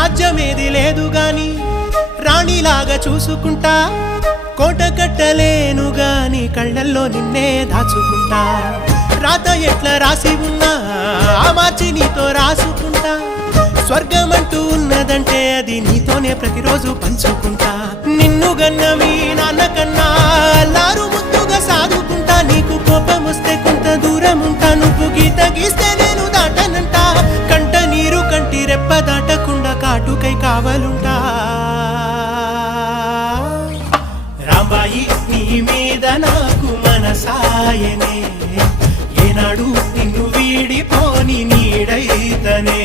రాజ్యమేది లేదు గాని రాణిలాగా చూసుకుంటా కోట కట్టలేను గాని కళ్ళల్లో నిన్నే దాచుకుంటా రాత ఎట్లా రాసి ఉన్నా మార్చి నీతో రాసుకుంటా స్వర్గమంటూ ఉన్నదంటే అది నీతోనే ప్రతిరోజు పంచుకుంటా నిన్ను గన్న మీ నాన్న కన్నా లారు ముద్దుగా సాదుకుంటా నీకు కోపం వస్తే కొంత దూరం ఉంటా నువ్వు గీత గీస్తే నేను దాటనంట కంట నీరు కంటి రెప్ప దాటకుండా కాటుకై కావలుంటా రాంబాయి నీ మీద నాకు మనసాయనే ఏనాడు నిన్ను వీడిపోని నీడైతనే